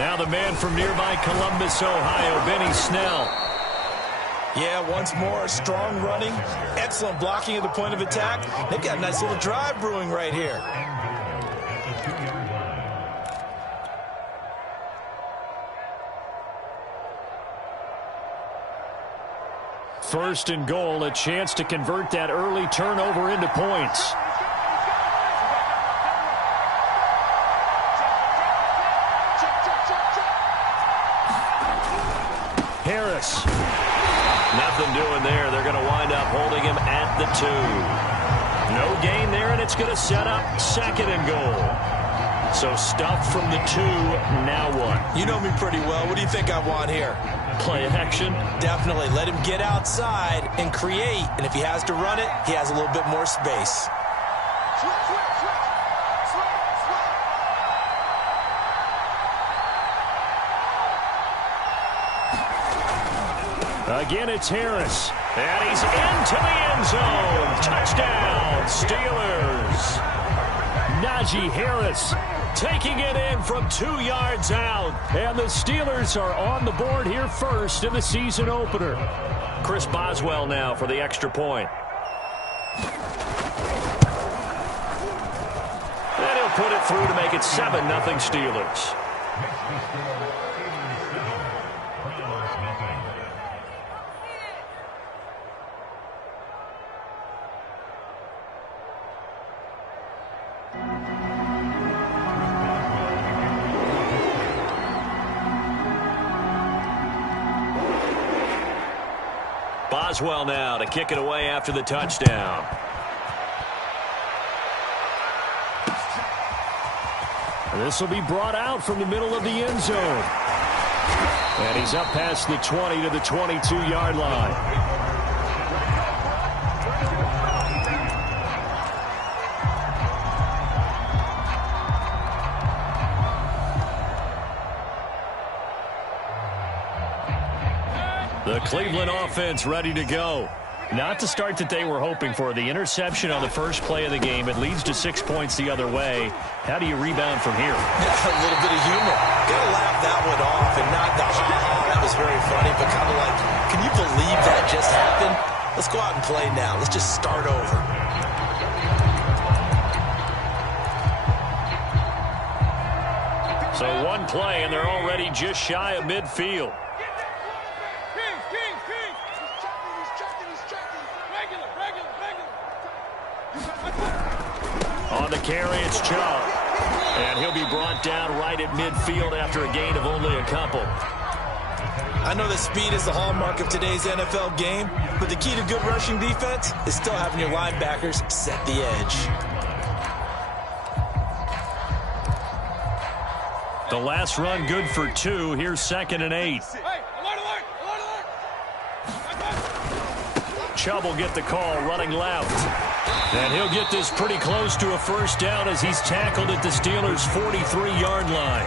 Now the man from nearby Columbus, Ohio, Benny Snell. Yeah, once more, strong running, excellent blocking at the point of attack. They've got a nice little drive brewing right here. First and goal, a chance to convert that early turnover into points. Harris. Nothing doing there. They're going to wind up holding him at the 2. No gain there, and it's going to set up second and goal. So stuffed from the 2, now what? You know me pretty well. What do you think I want here? Play action? Definitely. Let him get outside and create. And if he has to run it, he has a little bit more space. Again, it's Harris. And he's into the end zone. Touchdown, Steelers. Najee Harris taking it in from 2 yards out. And the Steelers are on the board here first in the season opener. Chris Boswell now for the extra point. And he'll put it through to make it 7-0 Steelers. Boswell now to kick it away after the touchdown. This will be brought out from the middle of the end zone. And he's up past the 20 to the 22-yard line. The Cleveland offense ready to go. Not the start that they were hoping for. The interception on the first play of the game. It leads to 6 points the other way. How do you rebound from here? A little bit of humor. Got to laugh that one off and not the ha-ha. That was very funny, but kind of like, can you believe that just happened? Let's go out and play now. Let's just start over. So one play, and they're already just shy of midfield. On the carry, it's Chubb. And he'll be brought down right at midfield after a gain of only a couple. I know that speed is the hallmark of today's NFL game, but the key to good rushing defense is still having your linebackers set the edge. The last run good for 2. Here's 2nd and 8. Chubb will get the call running left. And he'll get this pretty close to a first down as he's tackled at the Steelers' 43-yard line.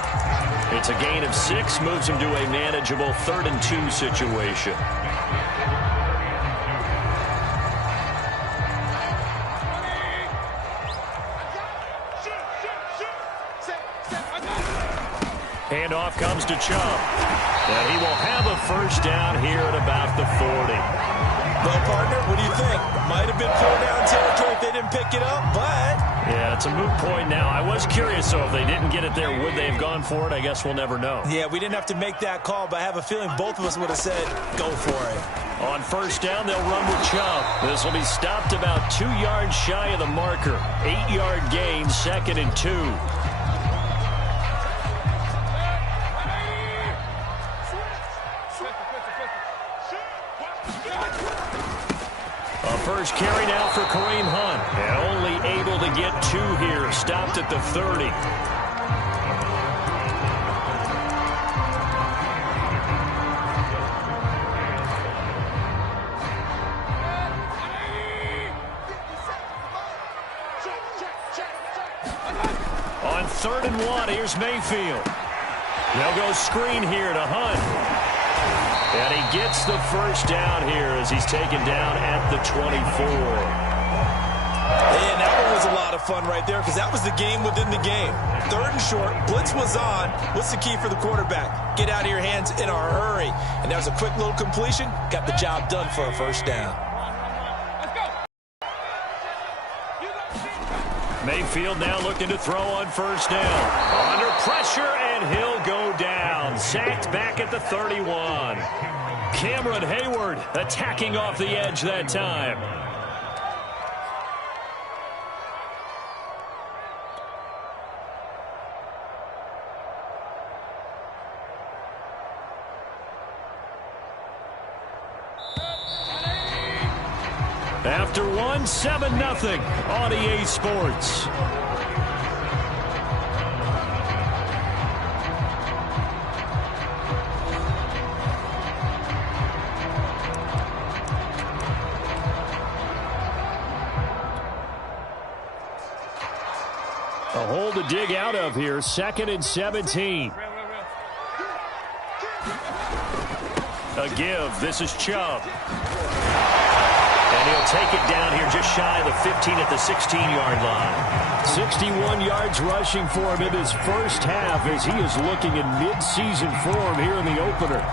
It's a gain of 6, moves him to a manageable 3rd and 2 situation. Handoff comes to Chubb. And he will have a first down here at about the 40. Well, partner, what do you think? Might have been pulled down territory if they didn't pick it up, but... Yeah, it's a moot point now. I was curious, though, if they didn't get it there, would they have gone for it? I guess we'll never know. Yeah, we didn't have to make that call, but I have a feeling both of us would have said, go for it. On first down, they'll run with Chubb. This will be stopped about 2 yards shy of the marker. 8-yard gain, 2nd and 2. First carry now for Kareem Hunt. And only able to get 2 here. Stopped at the 30. On 3rd and 1, here's Mayfield. They'll go screen here to Hunt. And he gets the first down here as he's taken down at the 24. And that one was was a lot of fun right there because that was the game within the game. 3rd and short, blitz was on. What's the key for the quarterback? Get out of your hands in a hurry. And that was a quick little completion. Got the job done for a first down. Mayfield now looking to throw on first down. Under pressure, and he'll go down. Sacked back at the 31. Cameron Hayward attacking off the edge that time. After one, 7-0 on EA Sports. A hole to dig out of here, 2nd and 17. A give, this is Chubb. And he'll take it down here just shy of the 15 at the 16-yard line. 61 yards rushing for him in his first half as he is looking in mid-season form here in the opener.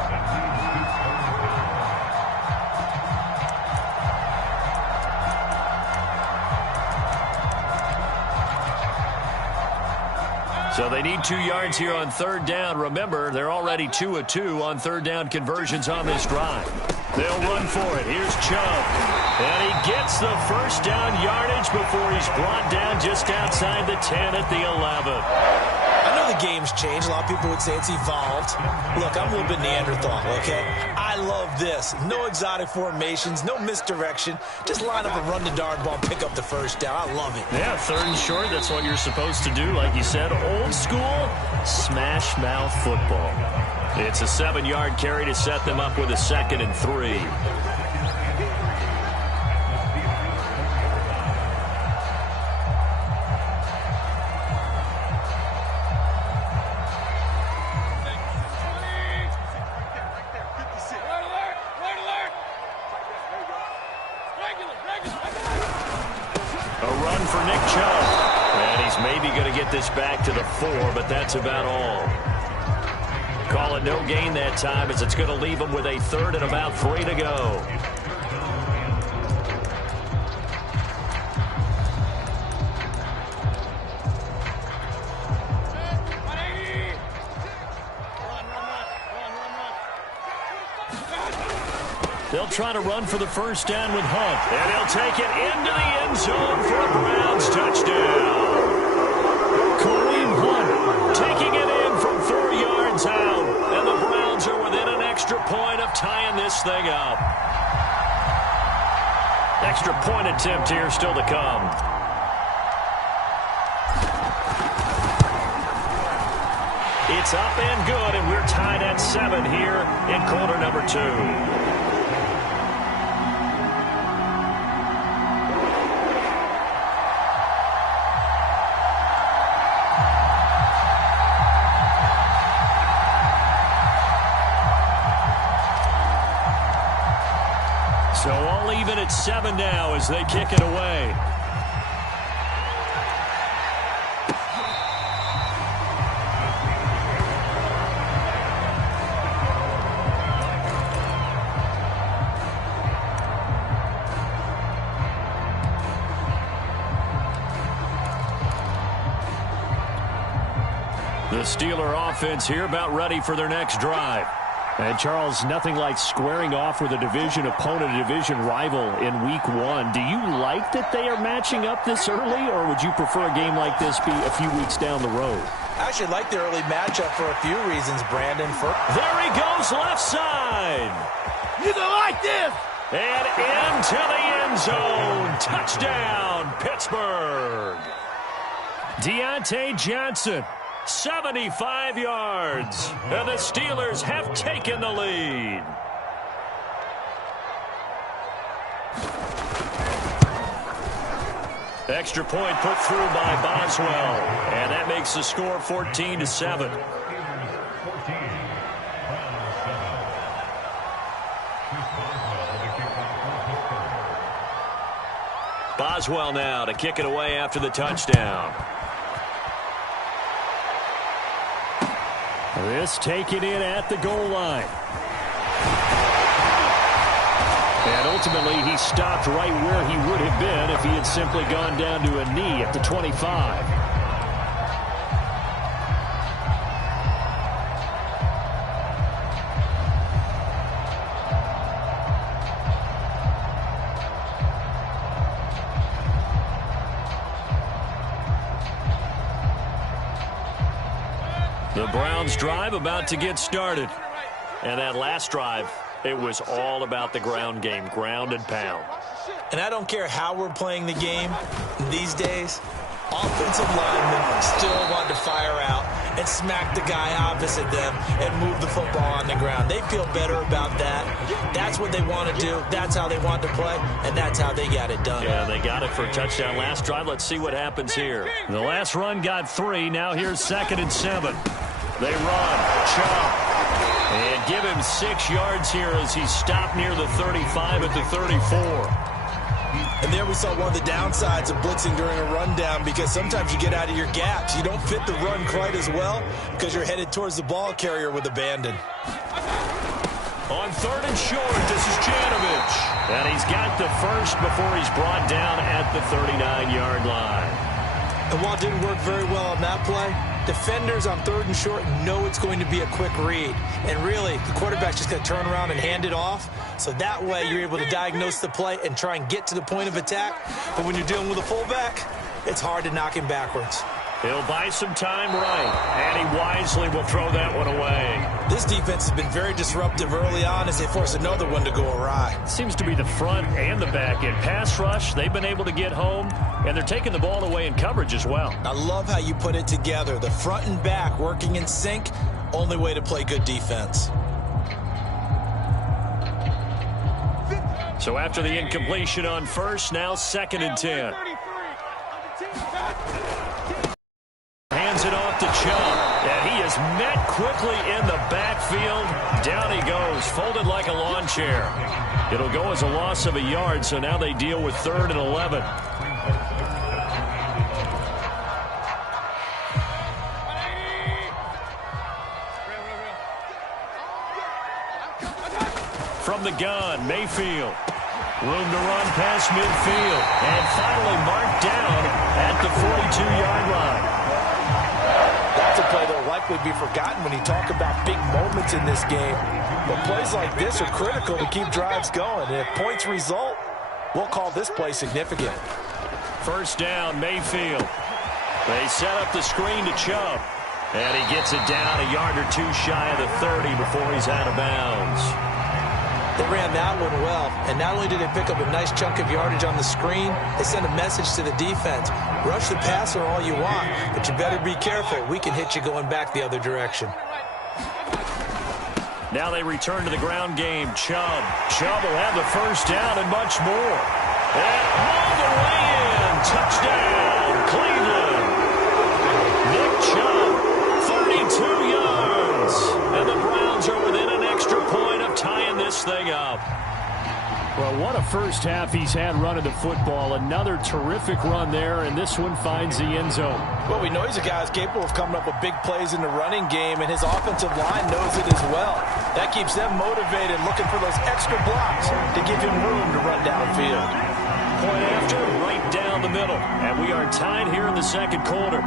So they need 2 yards here on 3rd down. Remember, they're already 2 of 2 on 3rd down conversions on this drive. They'll run for it. Here's Chubb. And he gets the first down yardage before he's brought down just outside the 10 at the 11. I know the game's changed. A lot of people would say it's evolved. Look, I'm a little bit Neanderthal, okay? I love this. No exotic formations, no misdirection. Just line up and run the darn ball, pick up the first down. I love it. Yeah, 3rd and short, that's what you're supposed to do. Like you said, old school, smash mouth football. It's a 7-yard carry to set them up with a 2nd and 3. Back to the 4, but that's about all. Call it no gain that time as it's going to leave them with a 3rd and about 3 to go. They'll try to run for the first down with Hunt. And he'll take it into the end zone for a Browns touchdown. Taking it in from 4 yards out. And the Browns are within an extra point of tying this thing up. Extra point attempt here still to come. It's up and good, and we're tied at 7 here in quarter number 2. So all even at 7 now as they kick it away. The Steeler offense here about ready for their next drive. And, Charles, nothing like squaring off with a division opponent, a division rival in Week 1. Do you like that they are matching up this early, or would you prefer a game like this be a few weeks down the road? I actually like the early matchup for a few reasons, Brandon. There he goes, left side. You don't like this. And into the end zone. Touchdown, Pittsburgh. Deontay Johnson. 75 yards, and the Steelers have taken the lead. Extra point put through by Boswell, and that makes the score 14-7. Boswell now to kick it away after the touchdown. This taken in at the goal line. And ultimately, he stopped right where he would have been if he had simply gone down to a knee at the 25. The Browns' drive about to get started. And that last drive, it was all about the ground game, ground and pound. And I don't care how we're playing the game these days, offensive linemen still want to fire out and smack the guy opposite them and move the football on the ground. They feel better about that. That's what they want to do. That's how they want to play, and that's how they got it done. Yeah, they got it for a touchdown last drive. Let's see what happens here. The last run got 3. Now here's 2nd and 7. They run. Chubb. And give him 6 yards here as he stopped near the 35 at the 34. And there we saw one of the downsides of blitzing during a rundown, because sometimes you get out of your gaps. You don't fit the run quite as well because you're headed towards the ball carrier with abandon. On 3rd and short, this is Janovich. And he's got the first before he's brought down at the 39-yard line. And while it didn't work very well on that play, defenders on 3rd and short know it's going to be a quick read. And really, the quarterback's just going to turn around and hand it off. So that way, you're able to diagnose the play and try and get to the point of attack. But when you're dealing with a fullback, it's hard to knock him backwards. He'll buy some time right, and he wisely will throw that one away. This defense has been very disruptive early on as they force another one to go awry. Seems to be the front and the back end. Pass rush, they've been able to get home, and they're taking the ball away in coverage as well. I love how you put it together. The front and back working in sync, only way to play good defense. So after the incompletion on first, now 2nd and 10. Hands it off to Chubb, and he is met quickly in the backfield. Down he goes, folded like a lawn chair. It'll go as a loss of a yard, so now they deal with 3rd and 11. From the gun, Mayfield. Room to run past midfield. And finally marked down at the 42-yard line. That's a play that will likely be forgotten when you talk about big moments in this game. But plays like this are critical to keep drives going. And if points result, we'll call this play significant. First down, Mayfield. They set up the screen to Chubb. And he gets it down a yard or 2 shy of the 30 before he's out of bounds. They ran that one well, and not only did they pick up a nice chunk of yardage on the screen, they sent a message to the defense. Rush the passer all you want, but you better be careful. We can hit you going back the other direction. Now they return to the ground game. Chubb. Chubb will have the first down and much more. And all the way in. Touchdown, Cleveland. Nick Chubb, 32 yards. And the Browns are within an extra point of tying this thing up. Well, what a first half he's had running the football. Another terrific run there, and this one finds the end zone. Well, we know he's a guy who's capable of coming up with big plays in the running game, and his offensive line knows it as well. That keeps them motivated, looking for those extra blocks to give him room to run downfield. Point after, right down the middle. And we are tied here in the second quarter.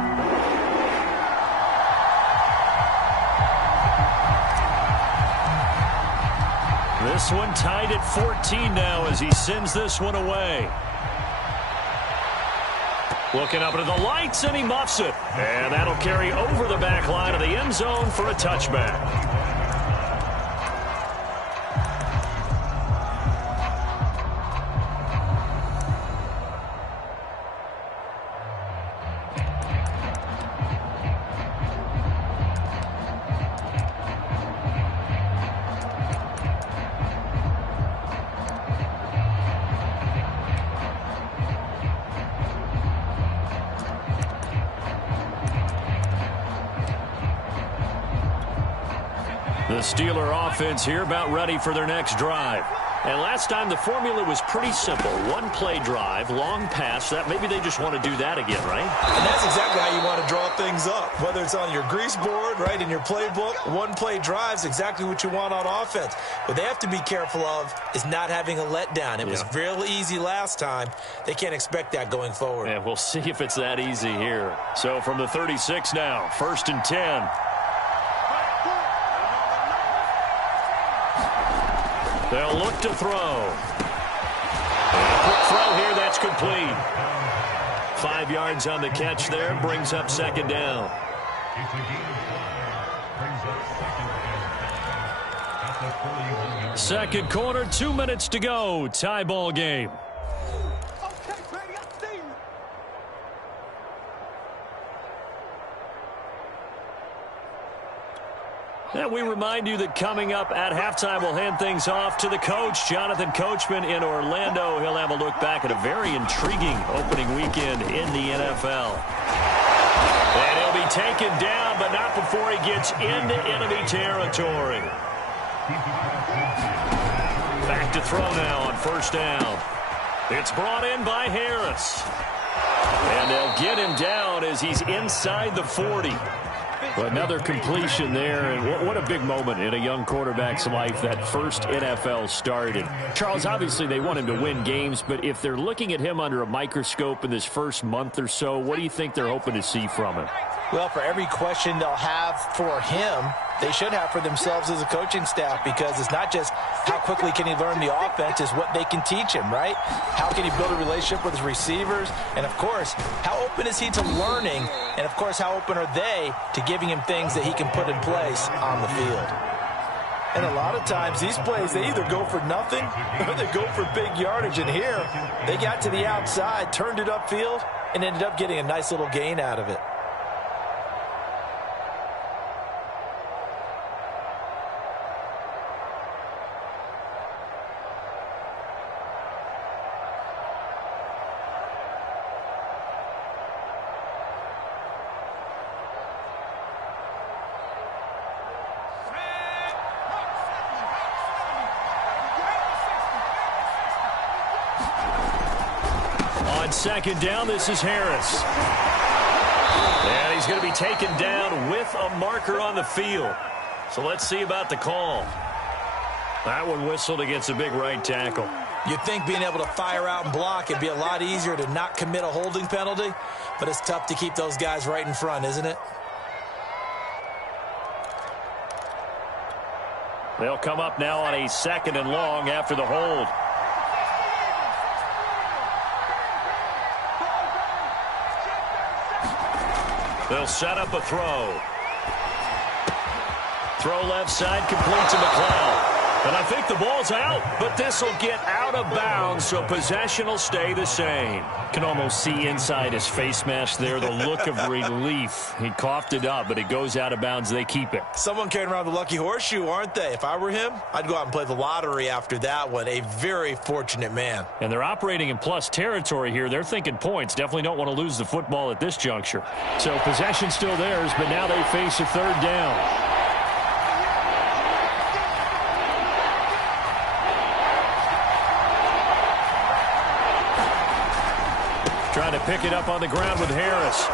This one tied at 14 now as he sends this one away. Looking up into the lights, and he muffs it. And that'll carry over the back line of the end zone for a touchback. The Steeler offense here about ready for their next drive. And last time the formula was pretty simple. One play drive, long pass. That maybe they just want to do that again, right? And that's exactly how you want to draw things up. Whether it's on your grease board, right, in your playbook, one play drive's exactly what you want on offense. What they have to be careful of is not having a letdown. It was real easy last time. They can't expect that going forward. And we'll see if it's that easy here. So from the 36 now, 1st and 10. They'll look to throw. Quick throw here, that's complete. 5 yards on the catch there, brings up 2nd down. Second quarter, 2 minutes to go. Tie ball game. And we remind you that coming up at halftime, we'll hand things off to the coach, Jonathan Coachman in Orlando. He'll have a look back at a very intriguing opening weekend in the NFL. And he'll be taken down, but not before he gets into enemy territory. Back to throw now on 1st down. It's brought in by Harris. And they'll get him down as he's inside the 40. Well, another completion there, and what a big moment in a young quarterback's life, that first NFL start. And Charles, obviously they want him to win games, but if they're looking at him under a microscope in this first month or so, what do you think they're hoping to see from him? Well, for every question they'll have for him, they should have for themselves as a coaching staff, because it's not just how quickly can he learn the offense, it's what they can teach him, right? How can he build a relationship with his receivers? And, of course, how open is he to learning? And, of course, how open are they to giving him things that he can put in place on the field? And a lot of times these plays, they either go for nothing or they go for big yardage. And here, they got to the outside, turned it upfield, and ended up getting a nice little gain out of it. Second down, this is Harris. And he's going to be taken down with a marker on the field. So let's see about the call. That one whistled against a big right tackle. You'd think being able to fire out and block it'd be a lot easier to not commit a holding penalty, but it's tough to keep those guys right in front, isn't it? They'll come up now on a 2nd and long after the hold. They'll set up a throw. Throw left side, complete to McLeod. And I think the ball's out, but this will get out of bounds, so possession will stay the same. Can almost see inside his face mask there, the look of relief. He coughed it up, but it goes out of bounds. They keep it. Someone carrying around the lucky horseshoe, aren't they? If I were him, I'd go out and play the lottery after that one. A very fortunate man. And they're operating in plus territory here. They're thinking points. Definitely don't want to lose the football at this juncture. So possession still theirs, but now they face a 3rd down. Trying to pick it up on the ground with Harris.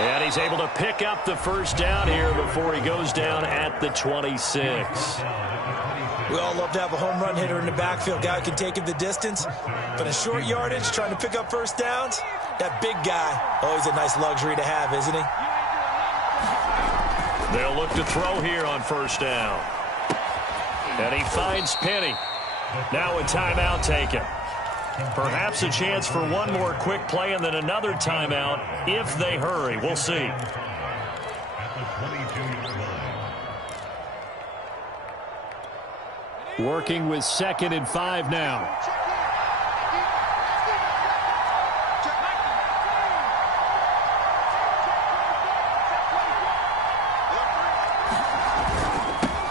And he's able to pick up the 1st down here before he goes down at the 26. We all love to have a home run hitter in the backfield. Guy who can take it the distance. But in short yardage, trying to pick up 1st downs, that big guy, always a nice luxury to have, isn't he? They'll look to throw here on 1st down. And he finds Penny. Now a timeout taken. Perhaps a chance for one more quick play and then another timeout if they hurry. We'll see. Working with 2nd and 5 now.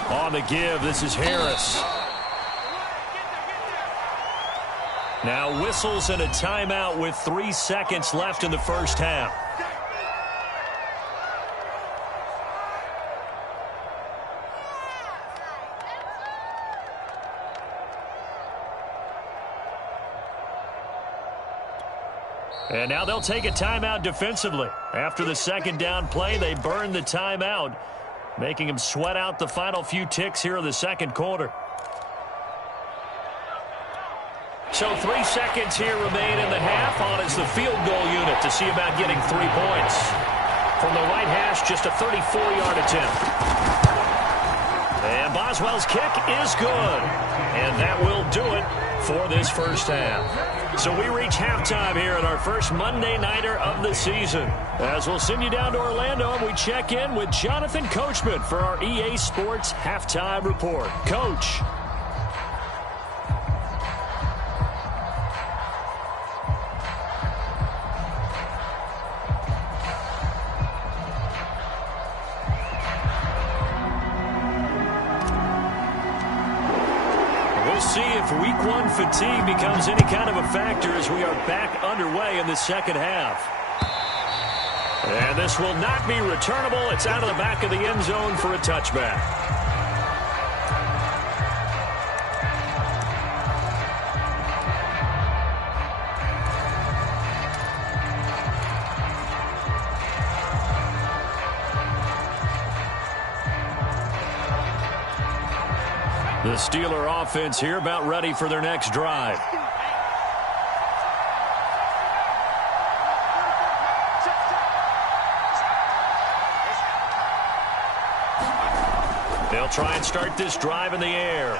On the give, this is Harris. Now whistles and a timeout with 3 seconds left in the 1st half. And now they'll take a timeout defensively. After the second down play, they burn the timeout, making them sweat out the final few ticks here in the second quarter. So 3 seconds here remain in the half. On is the field goal unit to see about getting 3 points. From the right hash, just a 34-yard attempt. And Boswell's kick is good. And that will do it for this first half. So we reach halftime here at our first Monday Nighter of the season. As we'll send you down to Orlando, and we check in with Jonathan Coachman for our EA Sports Halftime Report. Coach. See if week one fatigue becomes any kind of a factor as we are back underway in the second half. And this will not be returnable. It's out of the back of the end zone for a touchback. The Steeler offense here about ready for their next drive. They'll try and start this drive in the air.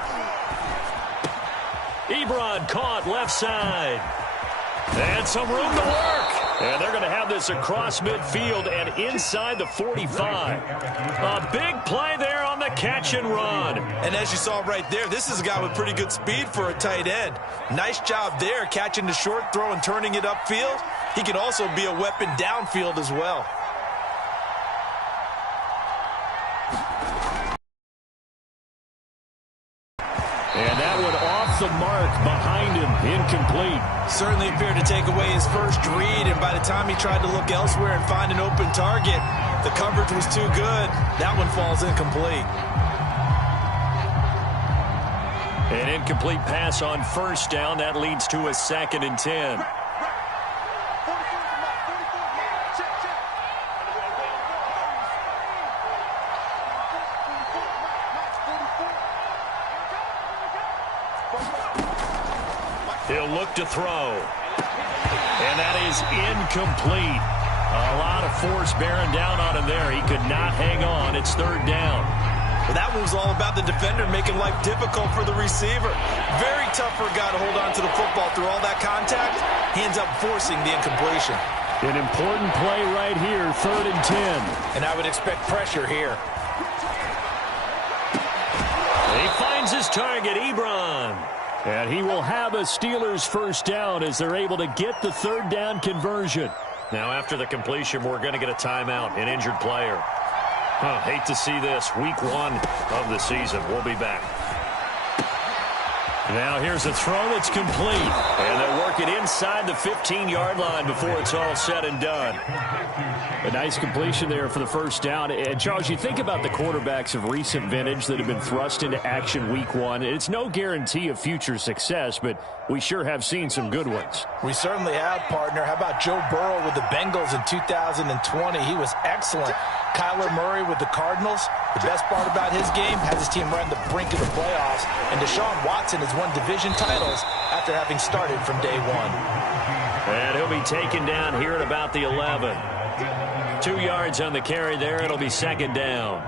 Ebron caught left side. And some room to work. And they're going to have this across midfield and inside the 45. A big play there on the catch and run. And as you saw right there, this is a guy with pretty good speed for a tight end. Nice job there, catching the short throw and turning it upfield. He can also be a weapon downfield as well. And that one off the mark behind him, incomplete. Certainly appeared to take away his first read, and by the time he tried to look elsewhere and find an open target, the coverage was too good. That one falls incomplete. An incomplete pass on first down. That leads to a 2nd and 10. He'll look to throw. And that is incomplete. A lot of force bearing down on him there. He could not hang on. It's 3rd down. Well, that one was all about the defender making life difficult for the receiver. Very tough for a guy to hold on to the football through all that contact. He ends up forcing the incompletion. An important play right here, 3rd and 10. And I would expect pressure here. He finds his target, Ebron. And he will have a Steelers first down as they're able to get the 3rd down conversion. Now after the completion, we're going to get a timeout, an injured player. Hate to see this. Week 1 of the season. We'll be back. Now here's a throw that's complete. And they'll work it inside the 15-yard line before it's all said and done. A nice completion there for the first down. And, Charles, you think about the quarterbacks of recent vintage that have been thrust into action week 1. It's no guarantee of future success, but we sure have seen some good ones. We certainly have, partner. How about Joe Burrow with the Bengals in 2020? He was excellent. Kyler Murray with the Cardinals. The best part about his game has his team right on the brink of the playoffs. And Deshaun Watson has won division titles after having started from day 1. And he'll be taken down here at about the 11. 2 yards on the carry there. It'll be 2nd down.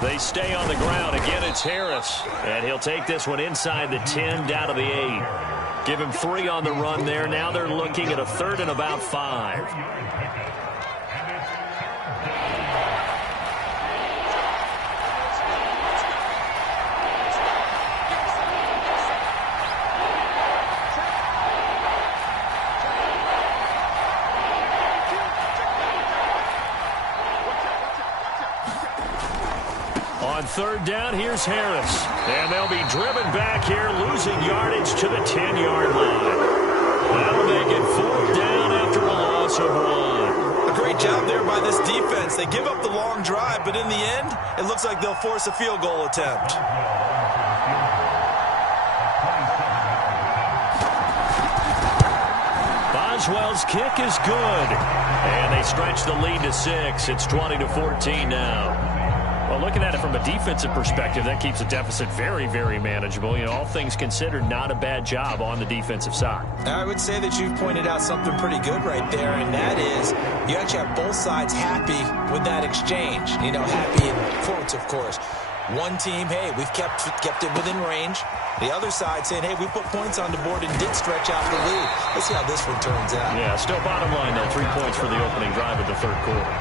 They stay on the ground. Again, it's Harris. And he'll take this one inside the 10, down to the 8. Give him 3 on the run there. Now they're looking at a 3rd and about 5. On On third down, here's Harris. And they'll be driven back here, losing yardage to the 10-yard line. That'll make it fourth down after a loss of 1. A great job there by this defense. They give up the long drive, but in the end, it looks like they'll force a field goal attempt. Boswell's kick is good. And they stretch the lead to 6. It's 20-14 now. Well, looking at it from a defensive perspective, that keeps the deficit very, very manageable. You know, all things considered, not a bad job on the defensive side. I would say that you've pointed out something pretty good right there, and that is you actually have both sides happy with that exchange. You know, happy in quotes, of course. One team, hey, we've kept it within range. The other side saying, hey, we put points on the board and did stretch out the lead. Let's see how this one turns out. Yeah, still bottom line, though, 3 points for the opening drive of the third quarter.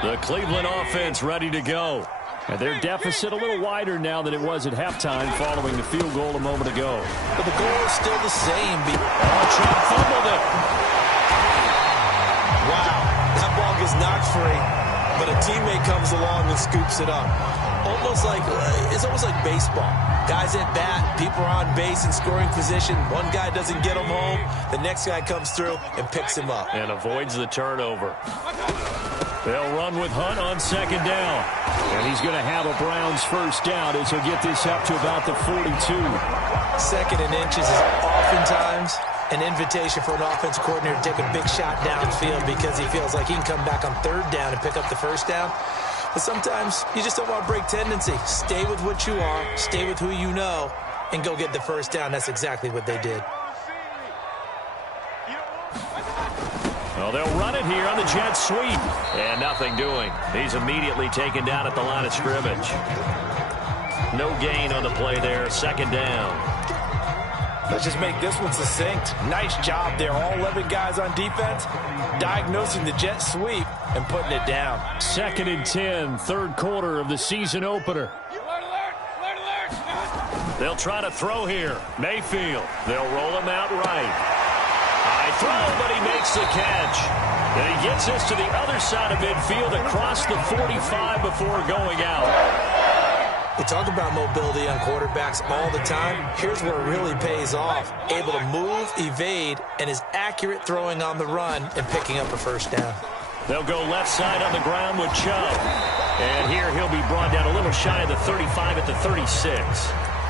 The Cleveland offense ready to go. And their deficit a little wider now than it was at halftime following the field goal a moment ago. But the goal is still the same. Trump fumbled it. Wow, that ball gets knocked free, but a teammate comes along and scoops it up. It's almost like baseball. Guys at bat, people are on base in scoring position. One guy doesn't get him home. The next guy comes through and picks him up. And avoids the turnover. They'll run with Hunt on second down. And he's going to have a Browns first down as he'll get this up to about the 42. Second and inches is oftentimes an invitation for an offensive coordinator to take a big shot downfield because he feels like he can come back on third down and pick up the first down. But sometimes you just don't want to break tendency. Stay with what you are, stay with who you know, and go get the first down. That's exactly what they did. Well, they'll run it here on the jet sweep. And nothing doing. He's immediately taken down at the line of scrimmage. No gain on the play there. Second down. Let's just make this one succinct. Nice job there. All 11 guys on defense diagnosing the jet sweep and putting it down. 2nd and 10, third quarter of the season opener. They'll try to throw here. Mayfield. They'll roll him out right. High throw, but he makes the catch. And he gets this to the other side of midfield across the 45 before going out. We talk about mobility on quarterbacks all the time. Here's where it really pays off. Able to move, evade, and is accurate throwing on the run and picking up a first down. They'll go left side on the ground with Chubb. And here he'll be brought down a little shy of the 35 at the 36.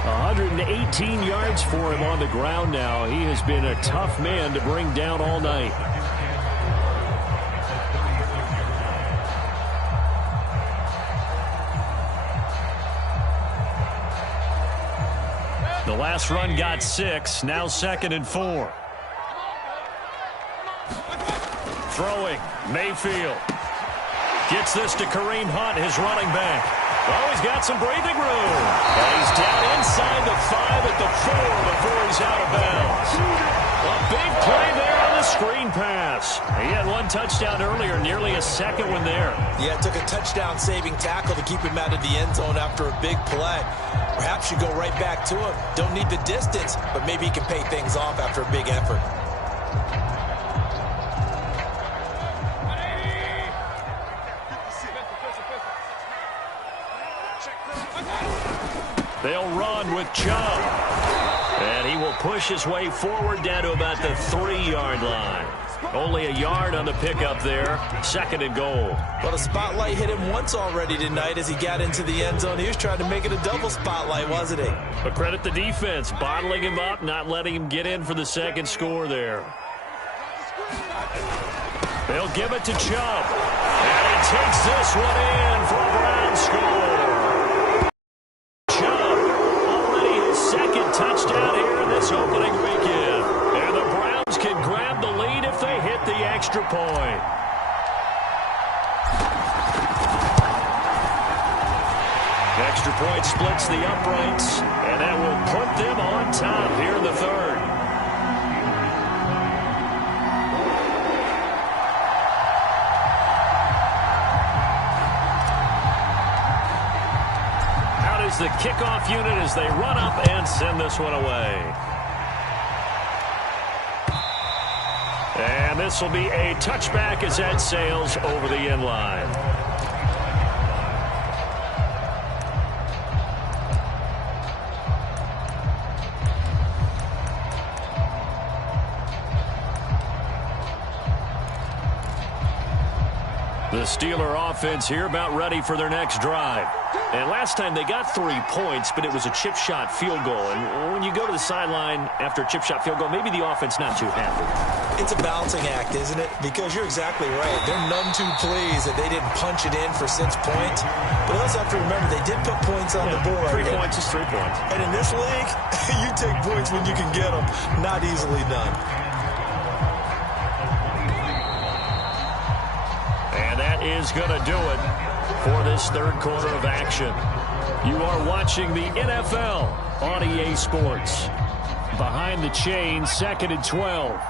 118 yards for him on the ground now. He has been a tough man to bring down all night. The last run got 6. Now 2nd and 4. Throwing. Mayfield. Gets this to Kareem Hunt, his running back. Oh, he's got some breathing room. And he's down inside the 5 at the 4 before he's out of bounds. A big play there on the screen pass. He had one touchdown earlier, nearly a second one there. Yeah, it took a touchdown-saving tackle to keep him out of the end zone after a big play. Perhaps you go right back to him. Don't need the distance, but maybe he can pay things off after a big effort. They'll run with Chubb. And he will push his way forward down to about the 3-yard line. Only a yard on the pickup there. 2nd and goal. Well, the spotlight hit him once already tonight as he got into the end zone. He was trying to make it a double spotlight, wasn't he? But credit the defense, bottling him up, not letting him get in for the second score there. They'll give it to Chubb. And he takes this one in for a Brown score. Chubb, already his second touchdown here in this opening weekend. And the Browns can grab the lead if they hit the extra point. Extra point splits the uprights, and that will put them on top here in the third. the kickoff unit as they run up and send this one away. And this will be a touchback as that sails over the end line. The Steeler offense here about ready for their next drive. And last time they got 3 points, but it was a chip shot field goal. And when you go to the sideline after a chip shot field goal, maybe the offense not too happy. It's a balancing act, isn't it? Because you're exactly right. They're none too pleased that they didn't punch it in for 6 points. But also have to remember they did put points on the board. 3 points is 3 points. And in this league, you take points when you can get them. Not easily done. Is going to do it for this third quarter of action. You are watching the NFL on EA Sports. Behind the chain, 2nd and 12.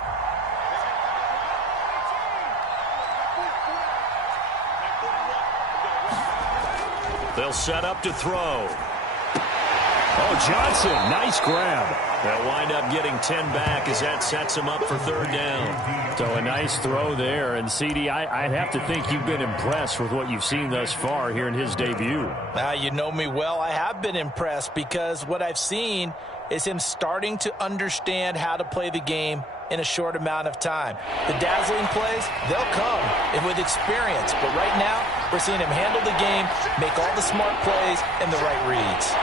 They'll set up to throw. Oh, Johnson, nice grab. They'll wind up getting 10 back as that sets them up for 3rd down. So a nice throw there. And, CD, I'd have to think you've been impressed with what you've seen thus far here in his debut. You know me well. I have been impressed because what I've seen is him starting to understand how to play the game in a short amount of time. The dazzling plays, they'll come with experience. But right now, we're seeing him handle the game, make all the smart plays, and the right reads.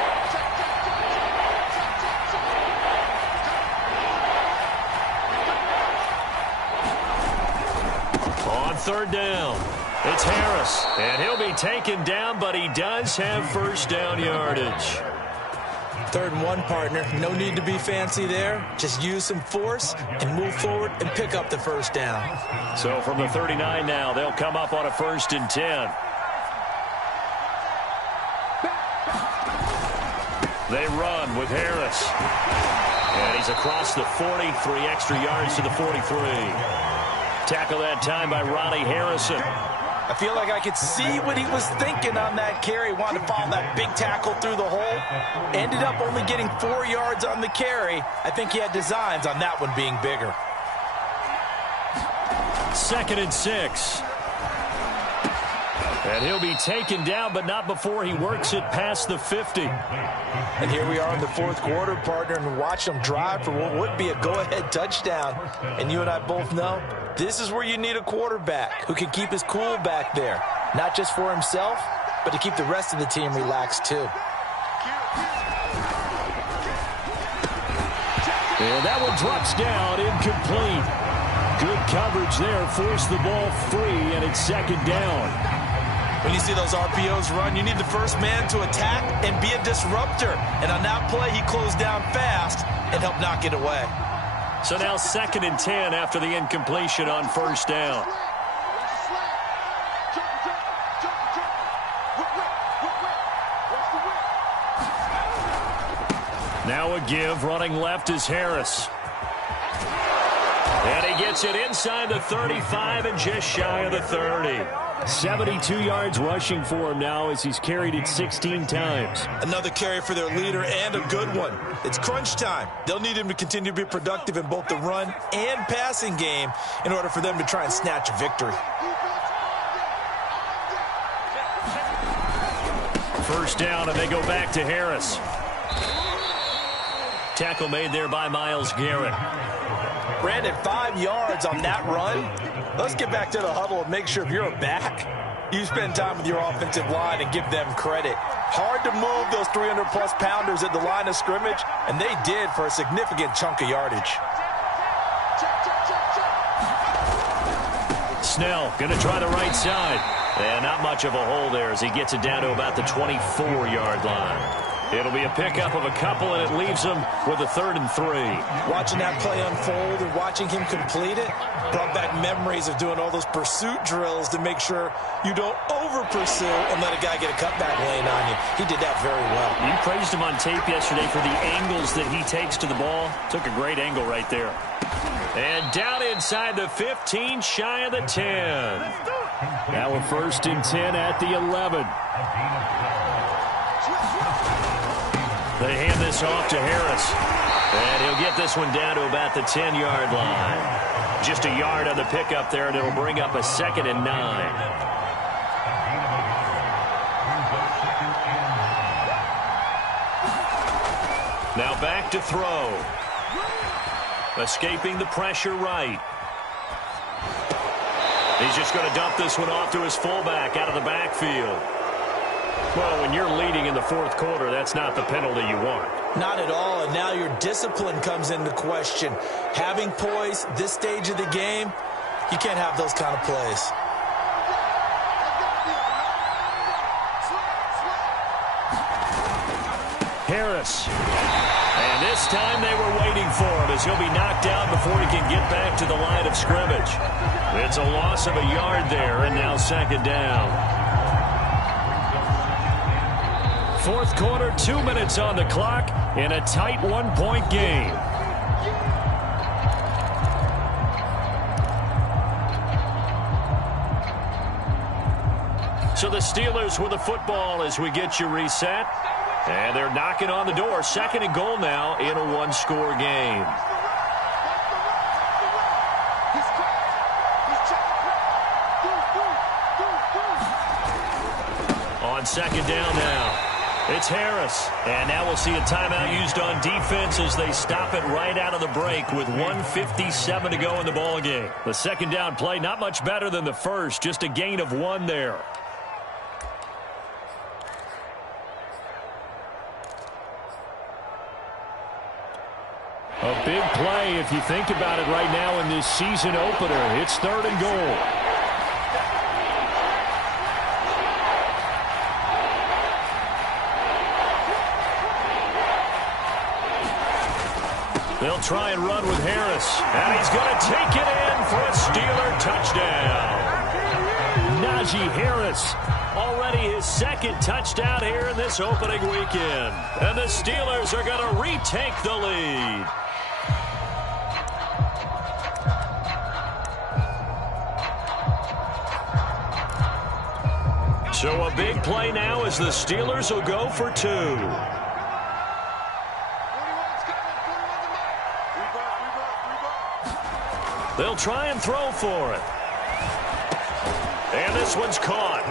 On 3rd down, it's Harris, and he'll be taken down, but he does have 1st down yardage. 3rd and 1, partner. No need to be fancy there. Just use some force and move forward and pick up the 1st down. So from the 39 now, they'll come up on a 1st and 10. They run with Harris. And he's across the 40, 3 extra yards to the 43. Tackle that time by Ronnie Harrison. I feel like I could see what he was thinking on that carry. Wanted to follow that big tackle through the hole. Ended up only getting 4 yards on the carry. I think he had designs on that one being bigger. 2nd and 6. And he'll be taken down, but not before he works it past the 50. And here we are in the 4th quarter, partner, and watch them drive for what would be a go-ahead touchdown. And you and I both know this is where you need a quarterback who can keep his cool back there. Not just for himself, but to keep the rest of the team relaxed too. And that one drops down, incomplete. Good coverage there, forced the ball free, and it's 2nd down. When you see those RPOs run, you need the first man to attack and be a disruptor. And on that play, he closed down fast and helped knock it away. So now 2nd and 10 after the incompletion on 1st down. Now a give, running left is Harris. And he gets it inside the 35 and just shy of the 30. 72 yards rushing for him now as he's carried it 16 times. Another carry for their leader and a good one. It's crunch time. They'll need him to continue to be productive in both the run and passing game in order for them to try and snatch a victory. 1st down, and they go back to Harris. Tackle made there by Myles Garrett. Brandon, 5 yards on that run. Let's get back to the huddle and make sure if you're a back, you spend time with your offensive line and give them credit. Hard to move those 300-plus pounders at the line of scrimmage, and they did for a significant chunk of yardage. Snell going to try the right side. And not much of a hole there as he gets it down to about the 24-yard line. It'll be a pickup of a couple, and it leaves him with a 3rd and 3. Watching that play unfold and watching him complete it brought back memories of doing all those pursuit drills to make sure you don't over-pursue and let a guy get a cutback lane on you. He did that very well. You praised him on tape yesterday for the angles that he takes to the ball. Took a great angle right there. And down inside the 15, shy of the 10. Now a 1st and 10 at the 11. They hand this off to Harris. And he'll get this one down to about the 10-yard line. Just a yard on the pickup there, and it'll bring up a 2nd and 9. Now back to throw. Escaping the pressure right. He's just going to dump this one off to his fullback out of the backfield. Well, when you're leading in the fourth quarter, that's not the penalty you want. Not at all, and now your discipline comes into question. Having poise this stage of the game, you can't have those kind of plays. Harris. And this time they were waiting for him as he'll be knocked out before he can get back to the line of scrimmage. It's a loss of a yard there, and now 2nd down. Fourth quarter, 2 minutes on the clock in a tight 1-point game. So the Steelers with the football as we get you reset. And they're knocking on the door. 2nd and goal now in a one-score game. On 2nd down now. It's Harris. And now we'll see a timeout used on defense as they stop it right out of the break with 1:57 to go in the ball game. The 2nd down play not much better than the first. Just a gain of 1 there. A big play if you think about it right now in this season opener. It's 3rd and goal. They'll try and run with Harris. And he's going to take it in for a Steeler touchdown. Najee Harris, already his 2nd touchdown here in this opening weekend. And the Steelers are going to retake the lead. So a big play now as the Steelers will go for 2. They'll try and throw for it. And this one's caught.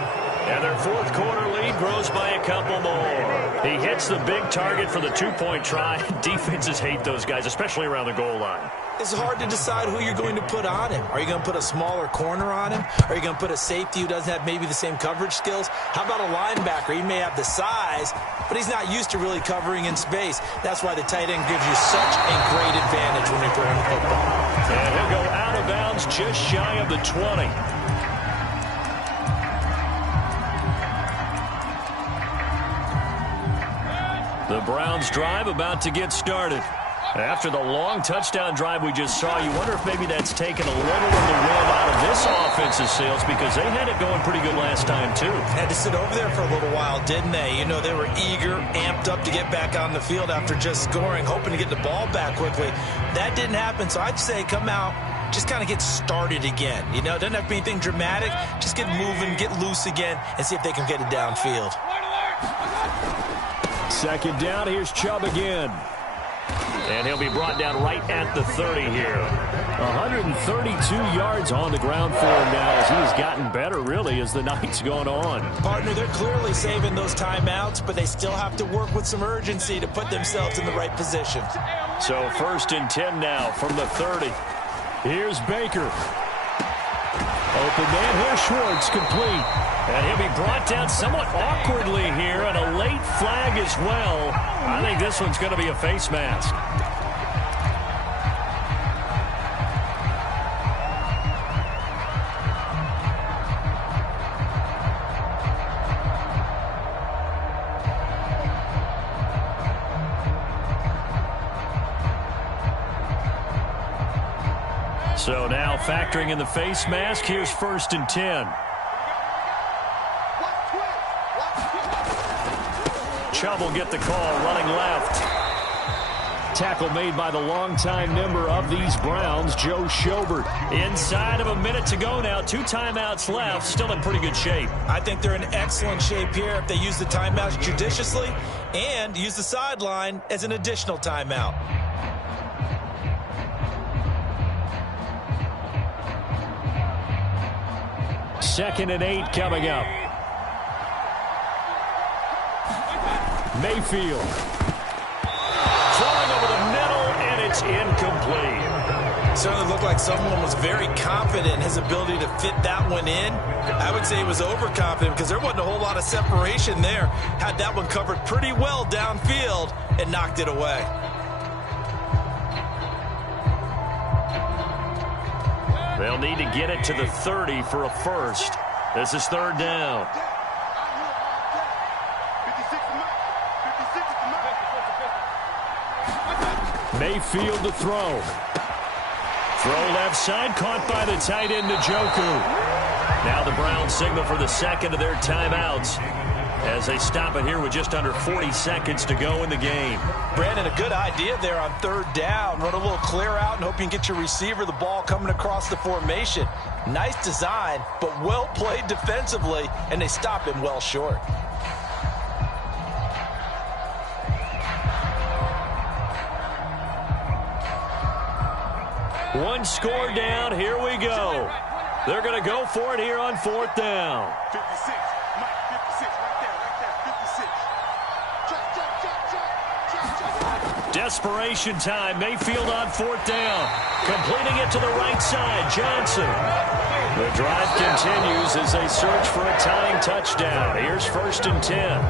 And their fourth quarter lead grows by a couple more. He hits the big target for the 2-point try. Defenses hate those guys, especially around the goal line. It's hard to decide who you're going to put on him. Are you going to put a smaller corner on him? Are you going to put a safety who doesn't have maybe the same coverage skills? How about a linebacker? He may have the size, but he's not used to really covering in space. That's why the tight end gives you such a great advantage when you're throwing the football. And he'll go out of bounds just shy of the 20. The Browns drive about to get started. After the long touchdown drive we just saw, you wonder if maybe that's taken a little of the wind out of this offense's sails because they had it going pretty good last time, too. Had to sit over there for a little while, didn't they? You know, they were eager, amped up to get back on the field after just scoring, hoping to get the ball back quickly. That didn't happen, so I'd say come out, just kind of get started again. You know, it doesn't have to be anything dramatic. Just get moving, get loose again, and see if they can get it downfield. 2nd down, here's Chubb again. And he'll be brought down right at the 30 here. 132 yards on the ground for him now as he has gotten better, really, as the night's gone on. Partner, they're clearly saving those timeouts, but they still have to work with some urgency to put themselves in the right position. So 1st and 10 now from the 30. Here's Baker. Open man, here's Schwartz, complete. And he'll be brought down somewhat awkwardly here, and a late flag as well. I think this one's going to be a face mask. So now factoring in the face mask, here's 1st and 10. Chubb will get the call, running left. tackle made by the longtime member of these Browns, Joe Schobert. Inside of a minute to go now. 2 timeouts left. Still in pretty good shape. I think they're in excellent shape here if they use the timeouts judiciously and use the sideline as an additional timeout. Second and 8 coming up. Mayfield. Throwing over the middle, and it's incomplete. Certainly looked like someone was very confident in his ability to fit that one in. I would say he was overconfident because there wasn't a whole lot of separation there. Had that one covered pretty well downfield and knocked it away. They'll need to get it to the 30 for a first. This is 3rd down. Mayfield to throw. Throw left side, caught by the tight end, Njoku. Now the Browns signal for the second of their timeouts as they stop it here with just under 40 seconds to go in the game. Brandon, a good idea there on 3rd down. Run a little clear out and hope you can get your receiver the ball coming across the formation. Nice design, but well played defensively, and they stop him well short. One score down. Here we go. They're going to go for it here on 4th down. 56. Mike, 56. Right there. 56. Desperation time. Mayfield on 4th down. Completing it to the right side. Johnson. The drive continues as they search for a tying touchdown. Here's 1st and 10.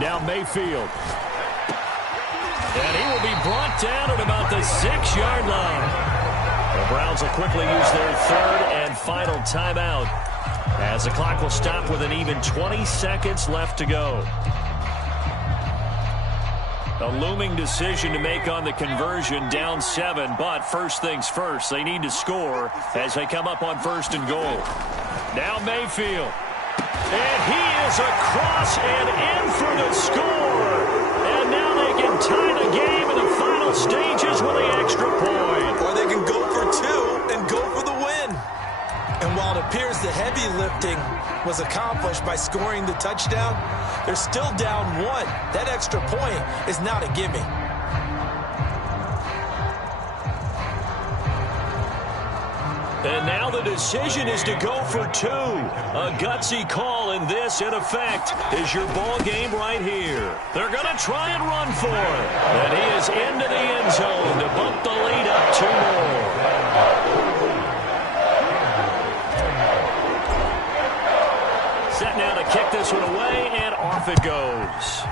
Now Mayfield. And he will be brought down at about the 6-yard line. The Browns will quickly use their 3rd and final timeout as the clock will stop with an even 20 seconds left to go. A looming decision to make on the conversion, down 7, but first things first, they need to score as they come up on 1st and goal. Now Mayfield. And he is across and in for the score. And now they can tie the game in the final stages with the extra point. Or they can go for 2 and go for the win. And while it appears the heavy lifting was accomplished by scoring the touchdown, they're still down 1. That extra point is not a gimme. And now the decision is to go for 2. A gutsy call, and this, in effect, is your ball game right here. They're going to try and run for it. And he is into the end zone to bump the lead up 2 more. Set now to kick this one away, and off it goes.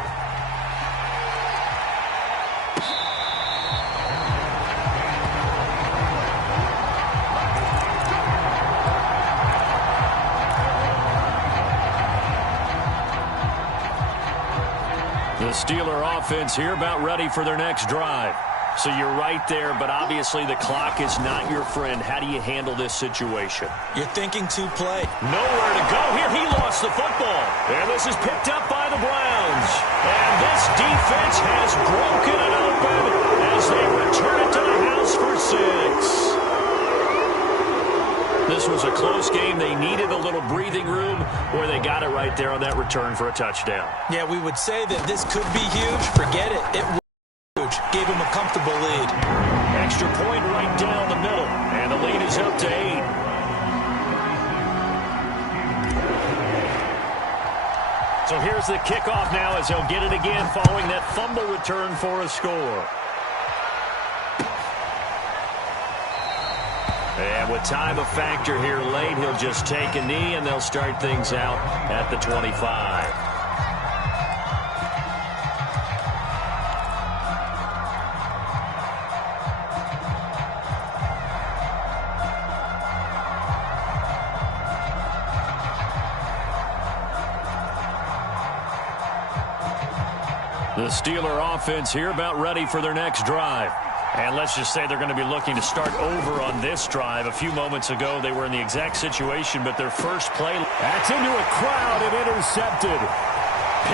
The Steeler offense here about ready for their next drive. So you're right there, but obviously the clock is not your friend. How do you handle this situation? You're thinking 2 play. Nowhere to go here. He lost the football. And this is picked up by the Browns. And this defense has broken it open as they return it to the house for 6. This was a close game. They needed a little breathing room where they got it right there on that return for a touchdown. Yeah, we would say that this could be huge. Forget it. It was huge. Gave him a comfortable lead. Extra point right down the middle. And the lead is up to 8. So here's the kickoff now as they'll get it again following that fumble return for a score. And with time a factor here late, he'll just take a knee, and they'll start things out at the 25. The Steeler offense here about ready for their next drive. And let's just say they're going to be looking to start over on this drive. A few moments ago, they were in the exact situation, but their first play. That's into a crowd and intercepted.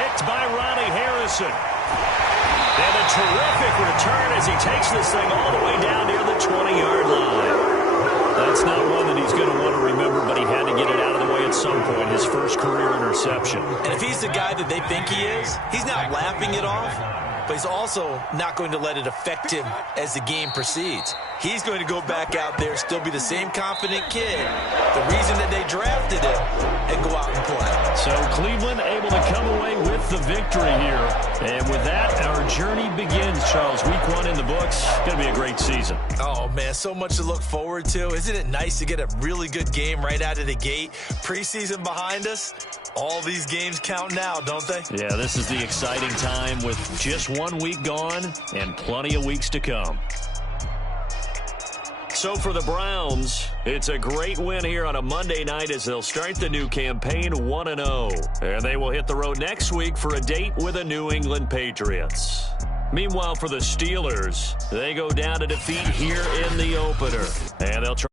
Picked by Ronnie Harrison. And a terrific return as he takes this thing all the way down near the 20-yard line. That's not one that he's going to want to remember, but he had to get it out of the way at some point, his first career interception. And if he's the guy that they think he is, he's not laughing it off, but he's also not going to let it affect him as the game proceeds. He's going to go back out there, still be the same confident kid, the reason that they drafted him, and go out and play. So Cleveland able to come away with the victory here. And with that, our journey begins, Charles. Week 1 in the books. Going to be a great season. Oh, man, so much to look forward to. Isn't it nice to get a really good game right out of the gate? Preseason behind us. All these games count now, don't they? Yeah, this is the exciting time with just 1 week gone and plenty of weeks to come. So for the Browns, it's a great win here on a Monday night as they'll start the new campaign 1-0. And they will hit the road next week for a date with the New England Patriots. Meanwhile, for the Steelers, they go down to defeat here in the opener. And they'll try